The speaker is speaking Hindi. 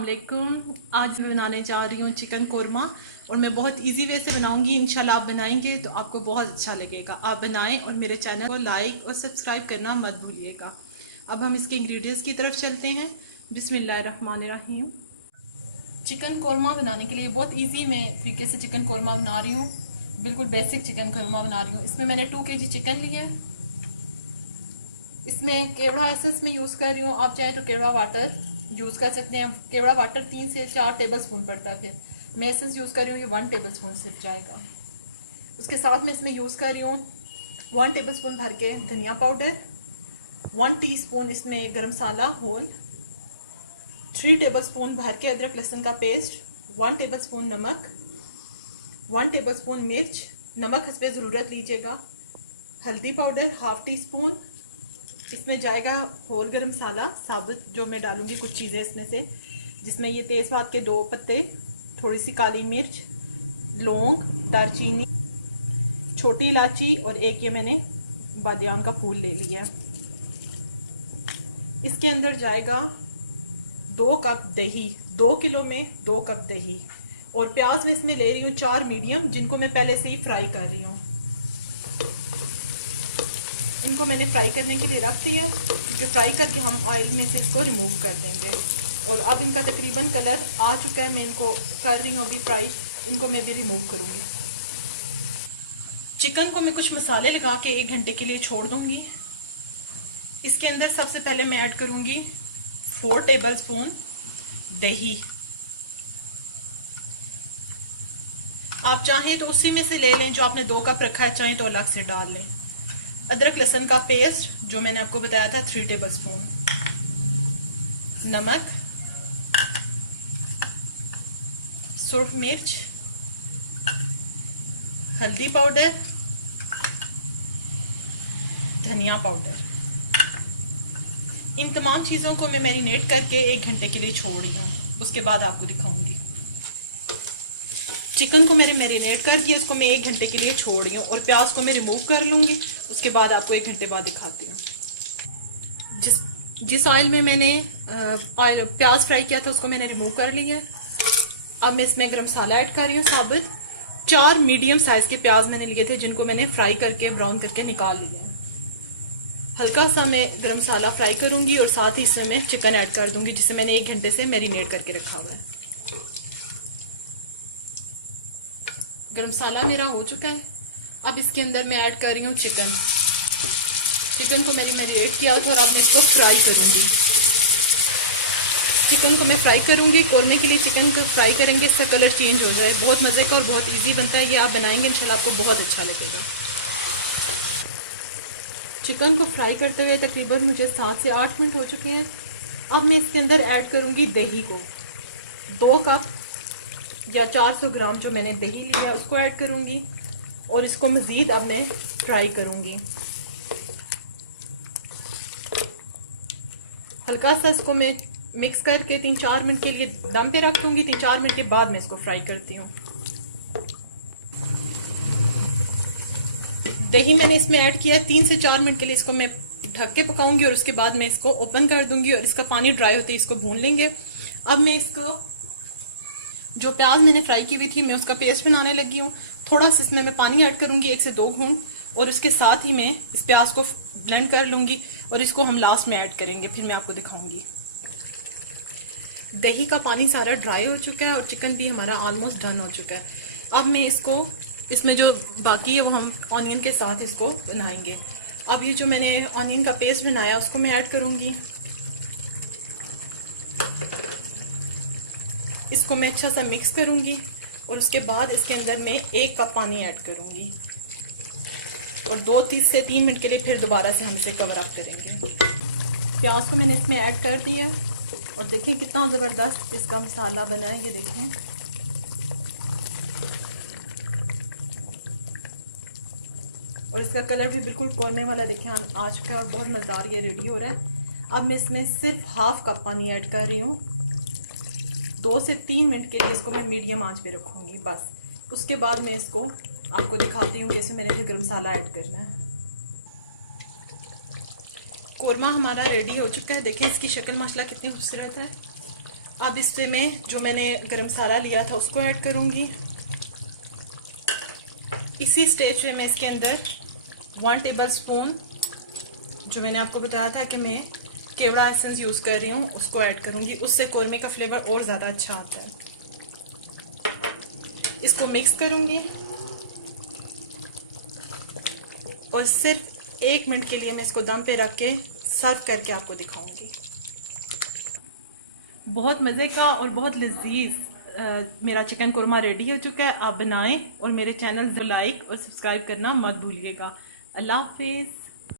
वालेकुम। आज मैं बनाने जा रही हूँ चिकन कोरमा और मैं बहुत इजी वे से बनाऊंगी। इंशाल्लाह आप बनाएंगे तो आपको बहुत अच्छा लगेगा। आप बनाएं और मेरे चैनल को लाइक और सब्सक्राइब करना मत भूलिएगा। अब हम इसके इंग्रेडिएंट्स की तरफ चलते हैं। बिस्मिल्लाहिर्रहमानिर्रहीम। चिकन कोरमा बनाने के लिए बहुत ईजी मैं तरीके से चिकन कोरमा बना रही हूँ। बिल्कुल बेसिक चिकन कोरमा बना रही हूँ। इसमें मैंने 2 kg चिकन लिया है। इसमें केवड़ा एसेंस में यूज़ कर रही हूँ। आप चाहें तो केवड़ा वाटर यूज़ कर सकते हैं। केवड़ा वाटर 3 से 4 टेबल स्पून पड़ता है। मैं एसेंस यूज़ कर रही हूँ, ये 1 टेबल स्पून सिर्फ जाएगा। उसके साथ में इसमें यूज़ कर रही हूँ 1 टेबल स्पून भर के धनिया पाउडर, 1 टीस्पून इसमें गरम मसाला होल, 3 टेबल स्पून भर के अदरक लहसुन का पेस्ट, 1 टेबल स्पून नमक, 1 टेबल स्पून मिर्च, नमक हस्बे ज़रूरत लीजिएगा, हल्दी पाउडर 1/2 टीस्पून, इसमें जाएगा होल गरम मसाला साबुत जो मैं डालूंगी कुछ चीज़ें इसमें से, जिसमें ये तेज़पात के 2 पत्ते, थोड़ी सी काली मिर्च, लौंग, दालचीनी, छोटी इलायची और एक ये मैंने बादियान का फूल ले लिया। इसके अंदर जाएगा 2 कप दही, 2 किलो में 2 कप दही। और प्याज में इसमें ले रही हूँ 4 मीडियम, जिनको मैं पहले से ही फ्राई कर रही हूँ। इनको मैंने फ्राई करने के लिए रख दिया, क्योंकि फ्राई करके हम ऑयल में से इसको रिमूव कर देंगे। और अब इनका तकरीबन कलर आ चुका है, मैं इनको कर रही हूँ अभी फ्राई। इनको मैं भी रिमूव करूँगी। चिकन को मैं कुछ मसाले लगा के 1 घंटे के लिए छोड़ दूँगी। इसके अंदर सबसे पहले मैं ऐड करूँगी 4 टेबल स्पून दही। आप चाहें तो उसी में से ले लें जो आपने 2 कप रखा है, चाहें तो अलग से डाल लें। अदरक लहसुन का पेस्ट जो मैंने आपको बताया था 3 टेबल स्पून, नमक, सुर्ख मिर्च, हल्दी पाउडर, धनिया पाउडर। इन तमाम चीज़ों को मैं मैरिनेट करके 1 घंटे के लिए छोड़ रही हूँ। उसके बाद आपको दिखाऊंगी। चिकन को मैंने मैरिनेट कर दिया, इसको मैं 1 घंटे के लिए छोड़ रही हूँ। और प्याज को मैं रिमूव कर लूँगी, उसके बाद आपको 1 घंटे बाद दिखाती हूँ। जिस ऑयल में मैंने प्याज फ्राई किया था उसको मैंने रिमूव कर लिया है। अब मैं इसमें गरम मसाला ऐड कर रही हूँ साबुत। 4 मीडियम साइज के प्याज मैंने लिए थे, जिनको मैंने फ्राई करके ब्राउन करके निकाल लिया है। हल्का सा मैं गरम मसाला फ्राई करूँगी और साथ ही इसमें मैं चिकन ऐड कर दूँगी, जिसे मैंने 1 घंटे से मैरिनेट करके रखा हुआ है। गरम मसाला मेरा हो चुका है। अब इसके अंदर मैं ऐड कर रही हूँ चिकन। चिकन को मैंने मैरिनेट किया था और अब मैं इसको फ्राई करूँगी। चिकन को मैं फ्राई करूँगी। कोरमे के लिए चिकन को फ्राई करेंगे, इसका कलर चेंज हो जाए। बहुत मज़े का और बहुत इजी बनता है। ये आप बनाएंगे इंशाल्लाह आपको बहुत अच्छा लगेगा। चिकन को फ्राई करते हुए तकरीबन मुझे 7 से 8 मिनट हो चुके हैं। अब मैं इसके अंदर ऐड करूँगी दही को। 2 कप या 400 ग्राम जो मैंने दही लिया उसको ऐड करूँगी और इसको मज़ीद अब मैं फ्राई करूँगी। हल्का सा इसको मैं मिक्स करके 3-4 मिनट के लिए दम पे रख दूँगी। 3-4 मिनट के बाद मैं इसको फ्राई करती हूँ। दही मैंने इसमें ऐड किया है। 3 से 4 मिनट के लिए इसको मैं ढक के पकाऊंगी और उसके बाद मैं इसको ओपन कर दूंगी और इसका पानी ड्राई होते ही इसको भून लेंगे। अब मैं इसको जो प्याज मैंने फ्राई की हुई थी मैं उसका पेस्ट बनाने लगी हूँ। थोड़ा सा इसमें मैं पानी ऐड करूंगी, 1 से 2 घूंट, और उसके साथ ही मैं इस प्याज को ब्लेंड कर लूंगी और इसको हम लास्ट में ऐड करेंगे, फिर मैं आपको दिखाऊंगी। दही का पानी सारा ड्राई हो चुका है और चिकन भी हमारा ऑलमोस्ट डन हो चुका है। अब मैं इसको, इसमें जो बाकी है वो हम ऑनियन के साथ इसको बनाएंगे। अब ये जो मैंने ऑनियन का पेस्ट बनाया उसको मैं ऐड करूंगी। इसको मैं अच्छा सा मिक्स करूंगी और उसके बाद इसके अंदर मैं 1 कप पानी ऐड करूंगी और 2 से 3 मिनट के लिए फिर दोबारा से हम इसे कवर अप करेंगे। प्याज को मैंने इसमें ऐड कर दिया और देखें कितना ज़बरदस्त इसका मसाला बना है। ये देखें, और इसका कलर भी बिल्कुल कोरमे वाला देखें आ चुका है और बहुत मज़ेदार ये रेडी हो रहा है। अब मैं इसमें सिर्फ 1/2 कप पानी ऐड कर रही हूँ। 2 से 3 मिनट के लिए इसको मैं मीडियम आंच पे रखूँगी बस। उसके बाद मैं इसको आपको दिखाती हूँ कैसे मैंने गरम मसाला ऐड करना है। कोरमा हमारा रेडी हो चुका है। देखें इसकी शक्ल माशाल्लाह कितनी खूबसूरत है। अब इससे मैं जो मैंने गरम मसाला लिया था उसको ऐड करूँगी। इसी स्टेज पे मैं इसके अंदर 1 टेबल स्पून जो मैंने आपको बताया था कि मैं केवड़ा एसेंस यूज़ कर रही हूँ उसको ऐड करूँगी। उससे कौरमे का फ्लेवर और ज़्यादा अच्छा आता है। इसको मिक्स करूँगी और सिर्फ 1 मिनट के लिए मैं इसको दम पे रख के सर्व करके आपको दिखाऊंगी। बहुत मज़े का और बहुत लजीज मेरा चिकन कुरमा रेडी हो चुका है। आप बनाएं और मेरे चैनल को लाइक और सब्सक्राइब करना मत भूलिएगा। अल्लाह हाफिज़।